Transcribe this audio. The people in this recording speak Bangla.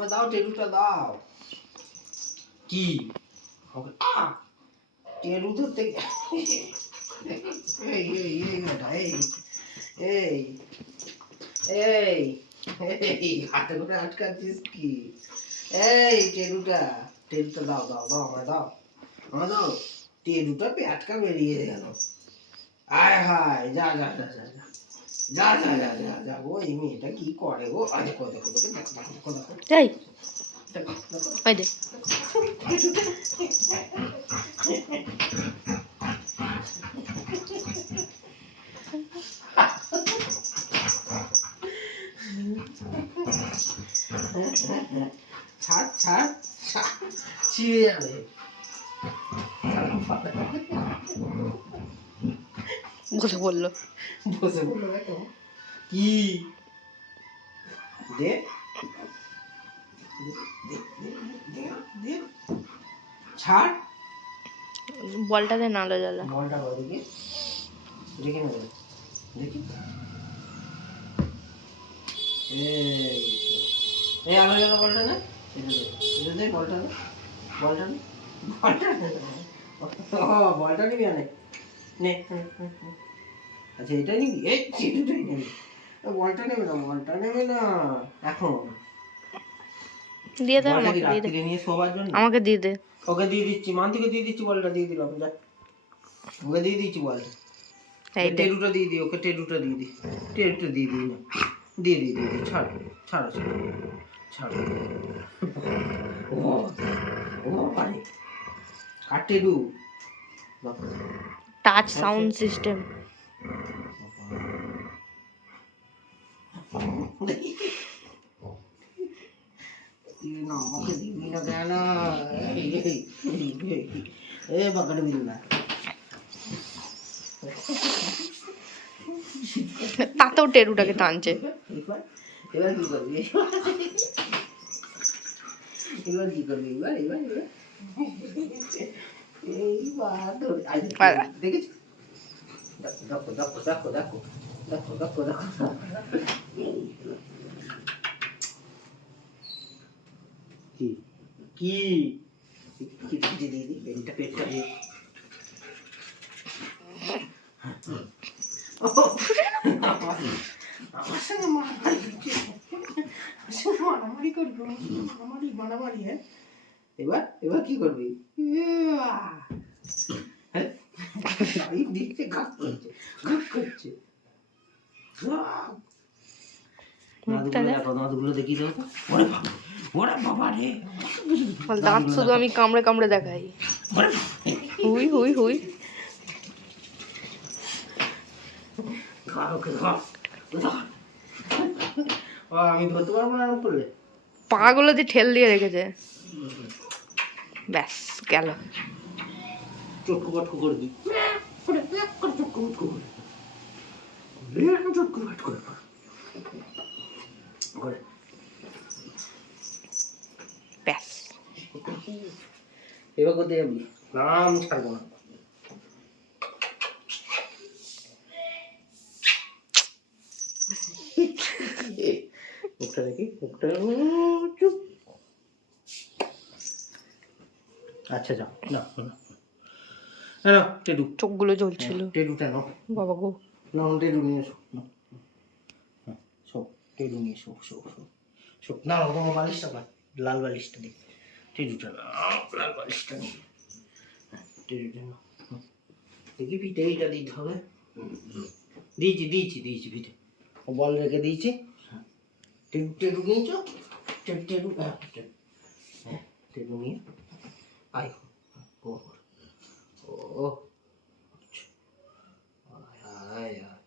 আমার দাও টেডুটা দাও। কি টেডু ধরতে এই এই এই বেটা এই এই এই এই হাতে করে আটকাচ্ছিস কি? এই টেডুটা দাও দাও দাও আমায় দাও দাও। টেডুটা পেটকা বেরিয়ে গেল। আয় হায় যা যা যা যা যা যা যা যা যা যা গো, এই মেয়েটা কি করে গো? আরে দেখো দেখো দেখো দেখো দেখো এই ওই দে ছাড় ছাড় ছিঁড়ে যাবে। বসে বললো দেখো কি দে ছাড় বলটা দে নালে জ্বালা বলটা ওদিকে রেখে নেবে দেখি। এই আলো জ্বালা বলটা না, এটা দে বলটা না, বলটা না, বলটা বলটা নিবি আনে নে। আচ্ছা এটা নিবি, এই চিটুটাই নেবি, বলটা নেবে না, বলটা নেবে না এখন। দিয়ে দে আমাকে, দিয়ে দে নিয়ে শোবার জন্য আমাকে দিয়ে দে। ওকে দিয়ে দিচ্ছি, মানতিকে দিয়ে দিচ্ছি, বলটা দিয়ে দিলাম, যা ওকে দিয়ে দিচ্ছি বলটা। টেডুটা দিয়ে দিই, ওকে টেডুটা দিয়ে দিই, টেডুটা দিয়ে দিই না, দিয়ে দিই দিয়ে দিই, ছাড় ছাড়ো ছাড়ো ছাড়ো। ও পারে কার টেডু? Touch sound system. আমাকে দিবি না কেন? এ বাগানে দিল না, তাতেও টেরুটাকে টানছে। এবার কি করবি? এবার কি করবি? এবার এবার এবার এইবার দেখেছি, দেখো দেখো দেখো দেখো দেখো দেখো দেখো কি কি কি দিয়ে দিই পেনটা, পেটটা দিয়ে আমার সঙ্গে মারামারি করবো, মারামারি। হ্যাঁ এবার এবার কি করবি? দিচ্ছে ঘাট করছে, ঘাট করছে। দাঁতগুলো দেখি তো, ওরে বাবা, ওরে বাবা রে, দাঁত শুধু আমি কামড়ে কামড়ে দেখাই। হুই হুই হুই আমি ধরতে পারবো না আরাম করলে। পাগুলো দিয়ে ঠেল দিয়ে রেখেছে, ব্যাস গেল। চটকু পটকু করে দিই, চটকু পটকু করে ব্যাস। এবার করতে যাবি, নাম ছাড়বো না। মুখটা দেখি, মুখটা চুপ। আচ্ছা যাও না না টেডু, চোখগুলো জ্বলছিল। টেডুটা নাও বাবা গো, না টেডু নিয়ে এসো, শো টেডু নিয়ে এসো, শো শো শো না তোমার বালিশটা পাই, লাল বালিশটা দিই, টেডুটা নাও, লাল বালিশটা নিই, টেডুটা নাও দেখি, পিঠে এইটা দিতে হবে। দিয়েছি দিয়েছি দিয়েছি পিঠে, বল রেখে দিয়েছি। টেডু টেডু নিয়েছো, টেডু টেডু হ্যাঁ টেডু নিয়ে আয়। ও ও আয় আয়